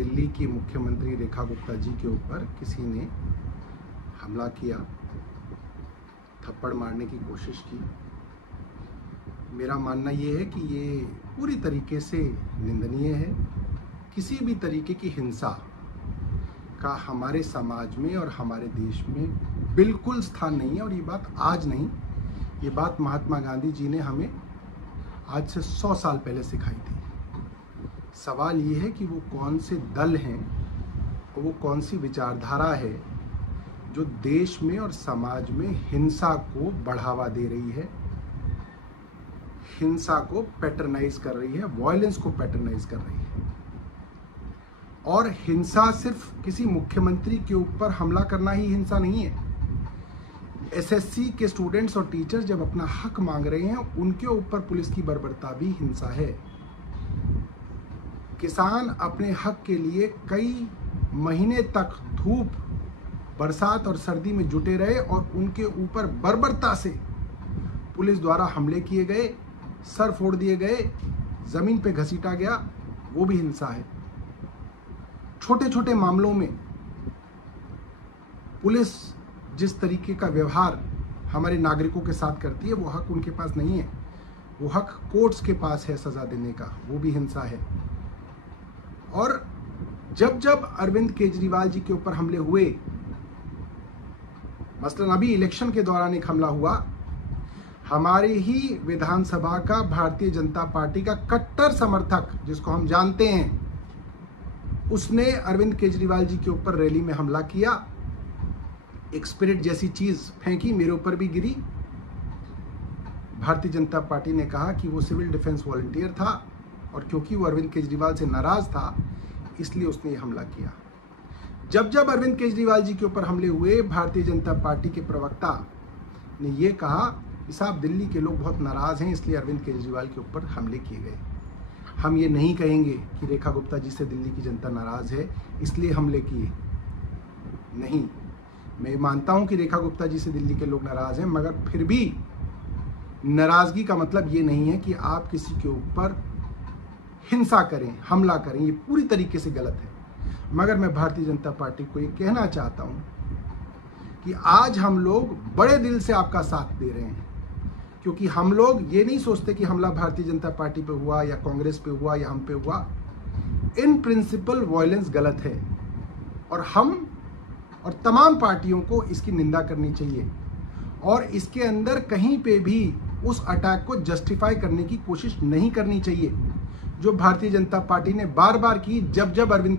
दिल्ली की मुख्यमंत्री रेखा गुप्ता जी के ऊपर किसी ने हमला किया, थप्पड़ मारने की कोशिश की। मेरा मानना ये है कि ये पूरी तरीके से निंदनीय है। किसी भी तरीके की हिंसा का हमारे समाज में और हमारे देश में बिल्कुल स्थान नहीं है। और ये बात आज नहीं, ये बात महात्मा गांधी जी ने हमें आज से 100 साल पहले सिखाई थी। सवाल ये है कि वो कौन से दल हैं और वो कौन सी विचारधारा है जो देश में और समाज में हिंसा को बढ़ावा दे रही है, हिंसा को पैटर्नाइज कर रही है, वायलेंस को पैटर्नाइज कर रही है। और हिंसा सिर्फ किसी मुख्यमंत्री के ऊपर हमला करना ही हिंसा नहीं है। एसएससी के स्टूडेंट्स और टीचर्स जब अपना हक मांग रहे हैं, उनके ऊपर पुलिस की बर्बरता भी हिंसा है। किसान अपने हक के लिए कई महीने तक धूप, बरसात और सर्दी में जुटे रहे और उनके ऊपर बर्बरता से पुलिस द्वारा हमले किए गए, सर फोड़ दिए गए, जमीन पे घसीटा गया, वो भी हिंसा है। छोटे छोटे मामलों में पुलिस जिस तरीके का व्यवहार हमारे नागरिकों के साथ करती है, वो हक उनके पास नहीं है। वो हक कोर्ट्स के पास है सजा देने का, वो भी हिंसा है। और जब जब अरविंद केजरीवाल जी के ऊपर हमले हुए, मसलन अभी इलेक्शन के दौरान एक हमला हुआ, हमारे ही विधानसभा का भारतीय जनता पार्टी का कट्टर समर्थक, जिसको हम जानते हैं, उसने अरविंद केजरीवाल जी के ऊपर रैली में हमला किया, एक स्पिरिट जैसी चीज फेंकी, मेरे ऊपर भी गिरी। भारतीय जनता पार्टी ने कहा कि वो सिविल डिफेंस वॉलंटियर था और क्योंकि वो अरविंद केजरीवाल से नाराज था, इसलिए उसने ये हमला किया। जब जब अरविंद केजरीवाल जी के ऊपर हमले हुए, भारतीय जनता पार्टी के प्रवक्ता ने ये कहा कि साहब, दिल्ली के लोग बहुत नाराज हैं, इसलिए अरविंद केजरीवाल के ऊपर हमले किए गए। हम ये नहीं कहेंगे कि रेखा गुप्ता जी से दिल्ली की जनता नाराज है इसलिए हमले किए। नहीं, मैं मानता हूं कि रेखा गुप्ता जी से दिल्ली के लोग नाराज हैं, मगर फिर भी नाराजगी का मतलब ये नहीं है कि आप किसी के ऊपर हिंसा करें, हमला करें। ये पूरी तरीके से गलत है। मगर मैं भारतीय जनता पार्टी को ये कहना चाहता हूं कि आज हम लोग बड़े दिल से आपका साथ दे रहे हैं, क्योंकि हम लोग ये नहीं सोचते कि हमला भारतीय जनता पार्टी पे हुआ या कांग्रेस पे हुआ या हम पे हुआ। इन प्रिंसिपल वायलेंस गलत है और हम और तमाम पार्टियों को इसकी निंदा करनी चाहिए और इसके अंदर कहीं पे भी उस अटैक को जस्टिफाई करने की कोशिश नहीं करनी चाहिए, जो भारतीय जनता पार्टी ने बार बार की। जब जब अरविंद